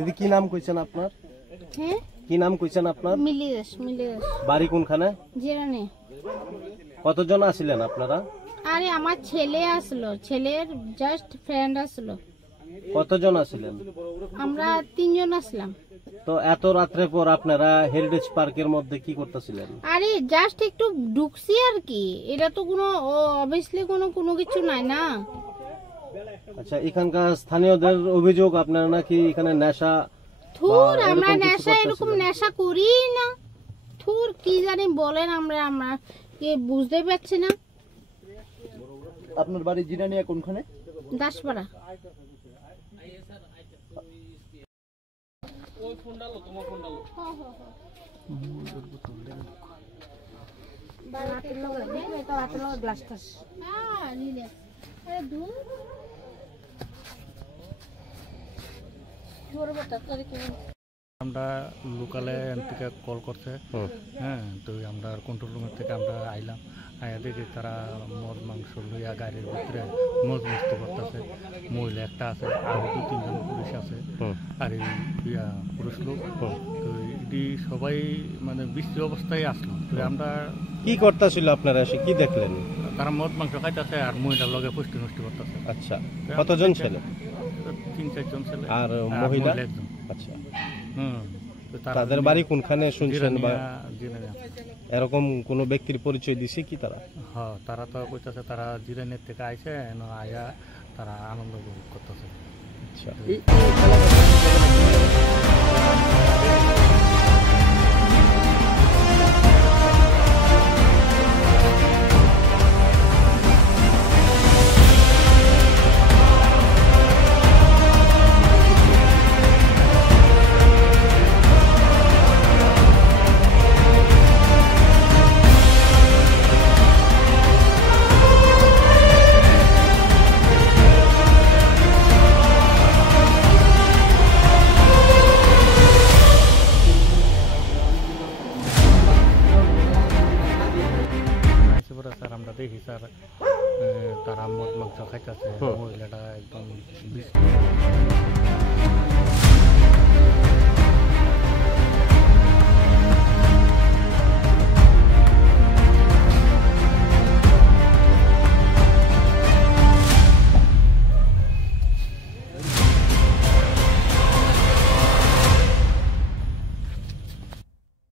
দিদি কি নাম কইছেন আপনার? হ্যাঁ, কি নাম কইছেন আপনার? মিলিদাস। বাড়ি কোনখানে? জিরানে। কতজন আছিলেন আপনারা? আরে আমার ছেলে আসলো, ছেলের জাস্ট ফ্রেন্ড আসলো। কতজন আছিলেন? আমরা 3 জন আসলাম। তো এত রাত্রে পর আপনারা হেরিটেজ পার্কের মধ্যে কি করতেছিলেন? আরে জাস্ট একটু ঢুকছি আর কি, এটা তো কোনো অবভিয়াসলি কোনো কিছু নাই না। আচ্ছা, এখানকার স্থানীয়দের অভিযোগ আপনারা নাকি এখানে নেশা। থুর, আমরা নেশা এরকম নেশা করি না। থুর, কি জানি বলেন, আমরা কি বুঝতে পারছি না। আপনার বাড়ি জিরানিয়া কোনখানে? দাসপাড়া। আমরা লোকালে থেকে কল করছে, হ্যাঁ, তো আমরা কন্ট্রোল রুমের থেকে আমরা আইলাম, আয়া দেখি তারা মদ মাংস লইয়া গাড়ির ভিতরে মদ মস্তি করতেছে। মহিলা একটা আছে, আরো 2-3 জন পুলিশ আছে, আর এই পুরুষ লোক। তো এটি সবাই মানে বিশ্রী অবস্থায় আসলো। তো আমরা কি করতেছিল আপনারা এসে কি দেখলেন? তারা মদ মাংস খাইতেছে আর মহিলার লগে পুষ্টি নষ্টি করতেছে। আচ্ছা, কতজন ছেলে? 3-4 জন ছেলে আর মহিলা একজন। আচ্ছা, তো তাদের বাড়ি কোনখানে শুনছেন বা জিরানিয়া। এরকম কোন ব্যক্তির পরিচয় দিছে কি তারা? হ্যাঁ, তারা তো কইতাছে তারা জিরানিয়ার থেকে আইছে, আয়া তারা আনন্দ উপভোগ করতেছে। আচ্ছা, স্যার আমরা দেখি স্যার তারা মদ মাংস খাইতেছে, মহিলাটা একদম